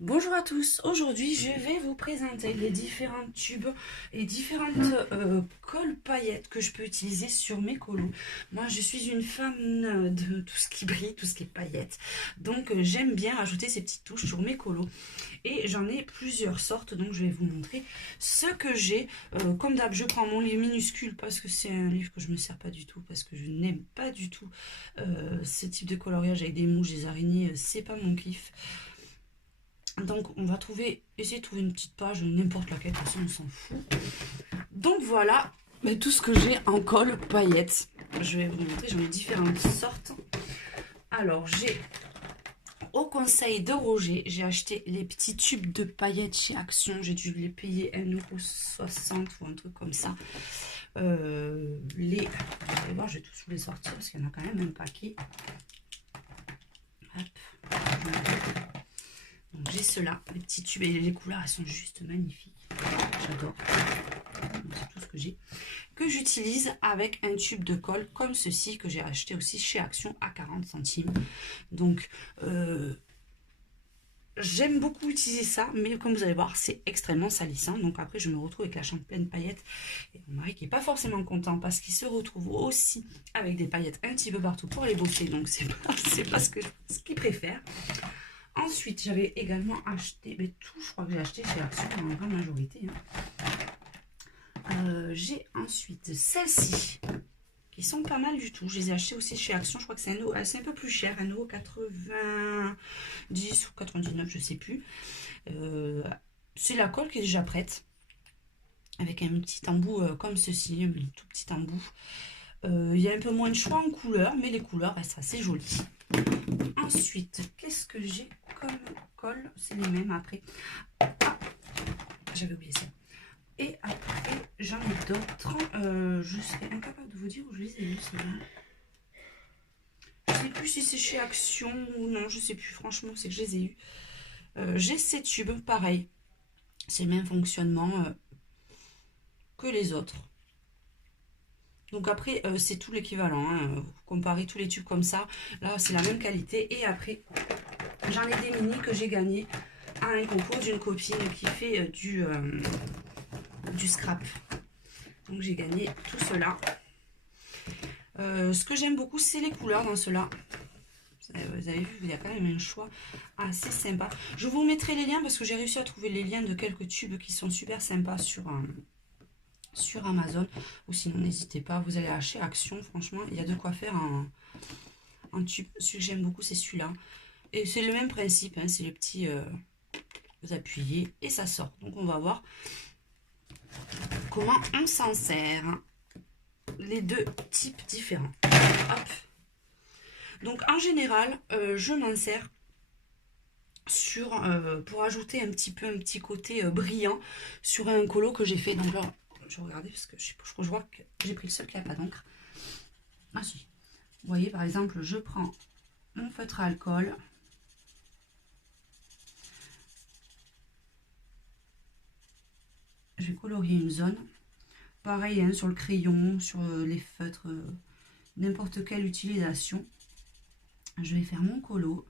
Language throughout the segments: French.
Bonjour à tous, aujourd'hui je vais vous présenter les différents tubes et différentes colles paillettes que je peux utiliser sur mes colos. Moi je suis une fan de tout ce qui brille, tout ce qui est paillettes, donc j'aime bien ajouter ces petites touches sur mes colos. Et j'en ai plusieurs sortes, donc je vais vous montrer ce que j'ai. Comme d'hab, je prends mon livre minuscule parce que c'est un livre que je ne me sers pas du tout, parce que je n'aime pas du tout ce type de coloriage avec des mouches, des araignées, c'est pas mon kiff. Donc on va essayer de trouver une petite page, n'importe laquelle, de toute façon on s'en fout. Donc voilà tout ce que j'ai en colle paillettes. Je vais vous montrer, j'en ai différentes sortes. Alors j'ai, au conseil de Roger, j'ai acheté les petits tubes de paillettes chez Action. J'ai dû les payer 1,60 € ou un truc comme ça. Vous allez voir, je vais tous vous les sortir parce qu'il y en a quand même un paquet. Hop. Donc j'ai ceux-là, les petits tubes, et les couleurs elles sont juste magnifiques. J'adore. C'est tout ce que j'ai. Que j'utilise avec un tube de colle comme ceci que j'ai acheté aussi chez Action à 40 centimes. Donc j'aime beaucoup utiliser ça, mais comme vous allez voir, c'est extrêmement salissant. Donc après, je me retrouve avec la chambre pleine de paillettes. Et mon mari qui n'est pas forcément content parce qu'il se retrouve aussi avec des paillettes un petit peu partout pour les bosser. Donc c'est pas ce qu'il préfère. Ensuite, j'avais également acheté, mais tout, je crois que j'ai acheté chez Action en grande majorité. J'ai ensuite celles-ci qui sont pas mal du tout. Je les ai achetées aussi chez Action. Je crois que c'est un peu plus cher, 1,90 € ou 99, je sais plus. C'est la colle qui est déjà prête avec un petit embout comme ceci, un tout petit embout. Il y a un peu moins de choix en couleurs, mais les couleurs restent assez jolies. Ensuite, qu'est-ce que j'ai comme colle? C'est les mêmes après. Ah, j'avais oublié ça. Et après, j'en ai d'autres. Je serais incapable de vous dire où je les ai vus, ceux-là. Je ne sais plus si c'est chez Action ou non, je ne sais plus. Franchement, c'est que je les ai eus. J'ai ces tubes, pareil. C'est le même fonctionnement que les autres. Donc après, c'est tout l'équivalent. Vous comparez tous les tubes comme ça. Là, c'est la même qualité. Et après, j'en ai des mini que j'ai gagné à un concours d'une copine qui fait du scrap. Donc j'ai gagné tout cela. Ce que j'aime beaucoup, c'est les couleurs dans cela. Vous avez vu, il y a quand même un choix assez sympa. Je vous mettrai les liens parce que j'ai réussi à trouver les liens de quelques tubes qui sont super sympas sur Amazon. Ou sinon, n'hésitez pas, vous allez acheter Action. Franchement, il y a de quoi faire en tube. Celui que j'aime beaucoup, c'est celui-là. Et c'est le même principe, hein, c'est le petit... vous appuyez et ça sort. Donc on va voir comment on s'en sert. Les deux types différents. Hop. Donc en général, je m'en sers pour ajouter un petit côté brillant sur un colo que j'ai fait. Donc là, je vais regarder parce que je vois que j'ai pris le seul qui n'a pas d'encre. Ah si. Vous voyez, par exemple, je prends mon feutre à alcool. Je vais colorier une zone. Pareil, hein, sur le crayon, sur les feutres, n'importe quelle utilisation. Je vais faire mon colo.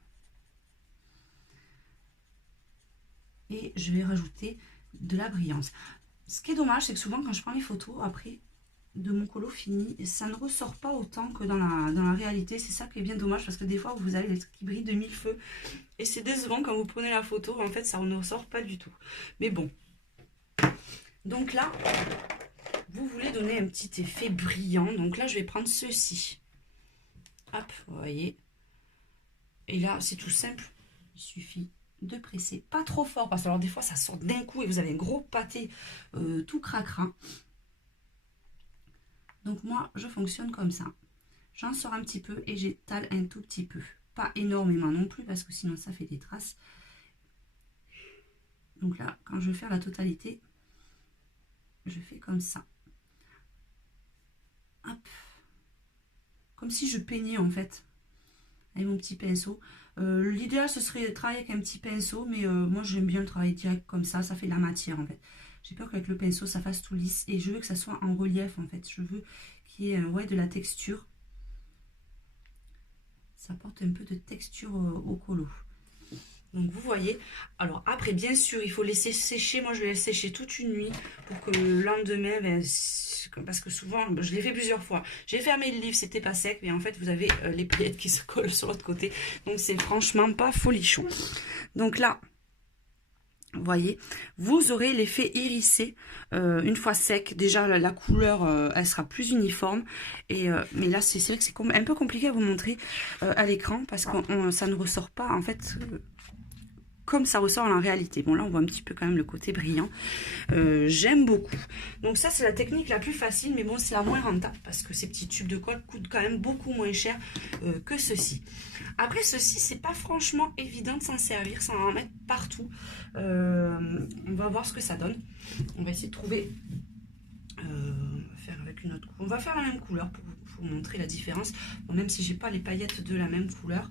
Et je vais rajouter de la brillance. Ce qui est dommage, c'est que souvent quand je prends les photos après de mon colo fini, ça ne ressort pas autant que dans la réalité. C'est ça qui est bien dommage parce que des fois vous avez des trucs qui brillent de mille feux et c'est décevant quand vous prenez la photo, en fait ça ne ressort pas du tout. Mais bon. Donc là, vous voulez donner un petit effet brillant. Donc là, je vais prendre ceci. Hop, vous voyez. Et là, c'est tout simple. Il suffit de presser, pas trop fort parce que alors des fois ça sort d'un coup et vous avez un gros pâté tout cracra. Donc moi je fonctionne comme ça, j'en sors un petit peu et j'étale un tout petit peu, pas énormément non plus parce que sinon ça fait des traces. Donc là quand je vais faire la totalité, je fais comme ça. Hop. Comme si je peignais en fait avec mon petit pinceau. L'idéal ce serait de travailler avec un petit pinceau, mais moi j'aime bien le travailler direct comme ça fait de la matière en fait. J'ai peur qu'avec le pinceau ça fasse tout lisse et je veux que ça soit en relief en fait. Je veux qu'il y ait ouais, de la texture. Ça apporte un peu de texture au colo. Donc vous voyez, alors après bien sûr il faut laisser sécher, moi je laisse sécher toute une nuit pour que le lendemain, ben, parce que souvent, je l'ai fait plusieurs fois, j'ai fermé le livre, c'était pas sec, mais en fait vous avez les paillettes qui se collent sur l'autre côté, donc c'est franchement pas folichon. Donc là, vous voyez, vous aurez l'effet irisé une fois sec. Déjà, la couleur, elle sera plus uniforme. Mais là, c'est vrai que c'est un peu compliqué à vous montrer à l'écran parce que ça ne ressort pas, en fait, comme ça ressort en réalité. Bon, là, on voit un petit peu quand même le côté brillant. J'aime beaucoup. Donc ça, c'est la technique la plus facile, mais bon, c'est la moins rentable parce que ces petits tubes de colle coûtent quand même beaucoup moins cher que ceux-ci. Après, ceci, c'est pas franchement évident de s'en servir, sans en mettre partout. On va voir ce que ça donne. On va essayer de trouver... faire avec une autre couleur. On va faire la même couleur pour vous montrer la différence. Bon, même si j'ai pas les paillettes de la même couleur.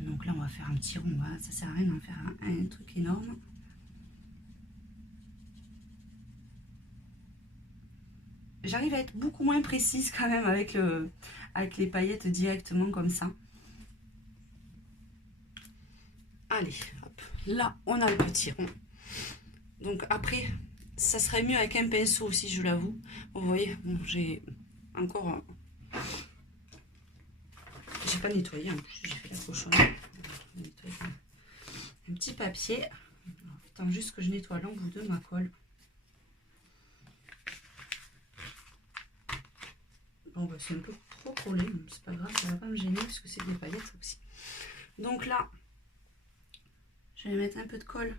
Donc là, on va faire un petit rond. Voilà, ça sert à rien d'en faire un truc énorme. J'arrive à être beaucoup moins précise quand même avec les paillettes directement comme ça. Allez, hop. Là, on a le petit rond. Donc après, ça serait mieux avec un pinceau aussi, je l'avoue. Vous voyez, bon, j'ai encore... J'ai pas nettoyé en plus, j'ai fait la cochonne. Un petit papier. Attends juste que je nettoie l'embout de ma colle. Bon, bah, c'est un peu trop collé, mais c'est pas grave, ça va pas me gêner parce que c'est des paillettes aussi. Donc là, je vais mettre un peu de colle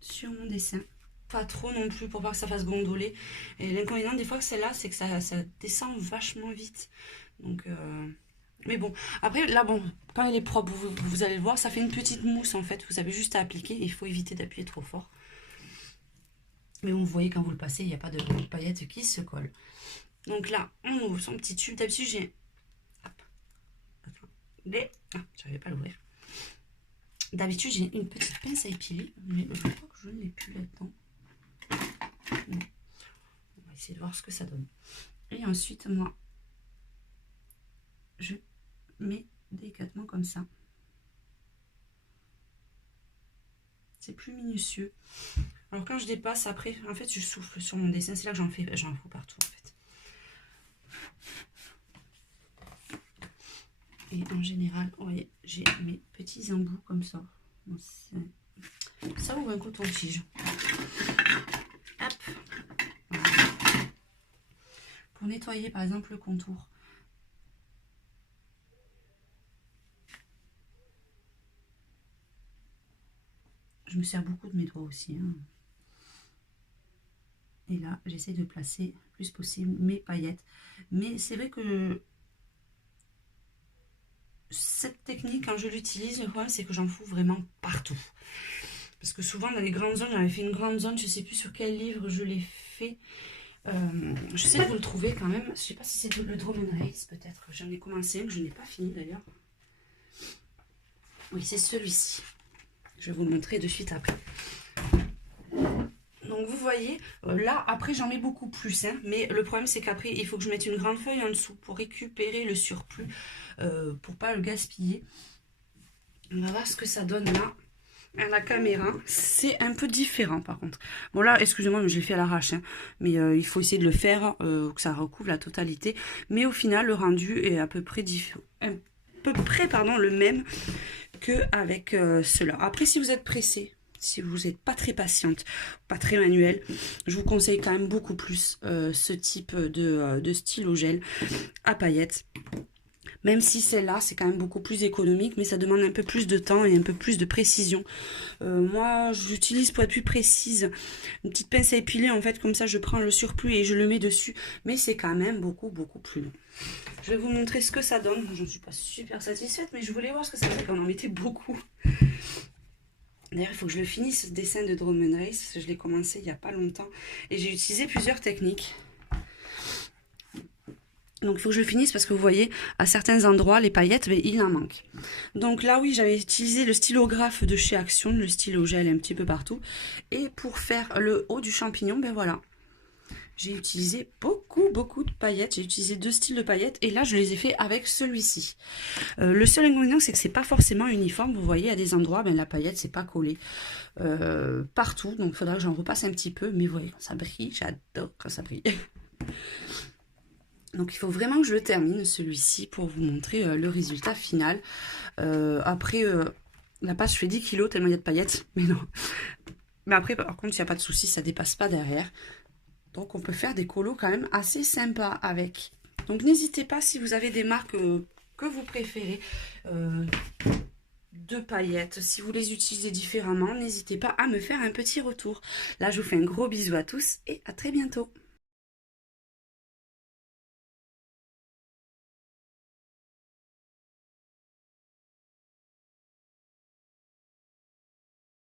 sur mon dessin. Pas trop non plus pour pas que ça fasse gondoler. Et l'inconvénient des fois que celle-là, c'est que ça descend vachement vite. Donc, mais bon, après là, bon, quand elle est propre, vous allez le voir, ça fait une petite mousse en fait. Vous avez juste à appliquer et il faut éviter d'appuyer trop fort. Mais vous voyez, quand vous le passez, il n'y a pas de paillettes qui se collent. Donc là, on ouvre son petit tube. D'habitude, j'ai... j'arrivais pas à l'ouvrir. D'habitude, j'ai une petite pince à épiler, mais je crois que je ne l'ai plus là-dedans. On va essayer de voir ce que ça donne. Et ensuite, moi, je mets délicatement comme ça. C'est plus minutieux. Alors quand je dépasse, après, en fait, je souffle sur mon dessin. C'est là que j'en fous partout, en fait. Et en général, vous voyez, j'ai mes petits embouts comme ça. Ça ouvre un coton-tige. Hop. Voilà. Pour nettoyer, par exemple, le contour. Je me sers beaucoup de mes doigts aussi. Hein. Et là, j'essaie de placer le plus possible mes paillettes. Mais c'est vrai que cette technique, quand je l'utilise, le problème, c'est que j'en fous vraiment partout. Parce que souvent, dans les grandes zones, j'avais fait une grande zone, je ne sais plus sur quel livre je l'ai fait. Je sais que vous le trouvez quand même. Je ne sais pas si c'est le Drum & Race, peut-être. J'en ai commencé un que je n'ai pas fini d'ailleurs. Oui, c'est celui-ci. Je vais vous le montrer de suite après. Donc vous voyez, là après j'en mets beaucoup plus, hein, mais le problème c'est qu'après il faut que je mette une grande feuille en dessous pour récupérer le surplus, pour pas le gaspiller. On va voir ce que ça donne là à la caméra. C'est un peu différent par contre. Bon là, excusez-moi, mais je l'ai fait à l'arrache, hein, mais il faut essayer de le faire, que ça recouvre la totalité. Mais au final, le rendu est à peu près le même qu'avec cela. Après, si vous êtes pressé, si vous n'êtes pas très patiente, pas très manuel, je vous conseille quand même beaucoup plus ce type de stylo gel à paillettes. Même si celle-là, c'est quand même beaucoup plus économique, mais ça demande un peu plus de temps et un peu plus de précision. Moi, j'utilise pour être plus précise une petite pince à épiler. En fait, comme ça, je prends le surplus et je le mets dessus. Mais c'est quand même beaucoup plus long. Je vais vous montrer ce que ça donne. Je ne suis pas super satisfaite, mais je voulais voir ce que ça faisait quand on en mettait beaucoup. D'ailleurs, il faut que je le finisse, ce dessin de Drum & Race, parce que je l'ai commencé il n'y a pas longtemps. Et j'ai utilisé plusieurs techniques. Donc, il faut que je le finisse parce que vous voyez, à certains endroits, les paillettes, mais il en manque. Donc là, oui, j'avais utilisé le stylographe de chez Action, le stylo gel un petit peu partout. Et pour faire le haut du champignon, ben voilà. j'ai utilisé beaucoup de paillettes. J'ai utilisé 2 styles de paillettes et là je les ai fait avec celui-ci. Le seul inconvénient c'est que c'est pas forcément uniforme. Vous voyez à des endroits ben, la paillette c'est pas collé partout, donc il faudra que j'en repasse un petit peu, mais vous voyez ça brille, j'adore quand ça brille. Donc il faut vraiment que je le termine celui-ci pour vous montrer le résultat final. Après la pâte je fais 10 kilos tellement il y a de paillettes, mais non. Mais après par contre il n'y a pas de souci, ça dépasse pas derrière. Donc on peut faire des colos quand même assez sympas avec. Donc n'hésitez pas si vous avez des marques que vous préférez de paillettes. Si vous les utilisez différemment, n'hésitez pas à me faire un petit retour. Là je vous fais un gros bisou à tous et à très bientôt.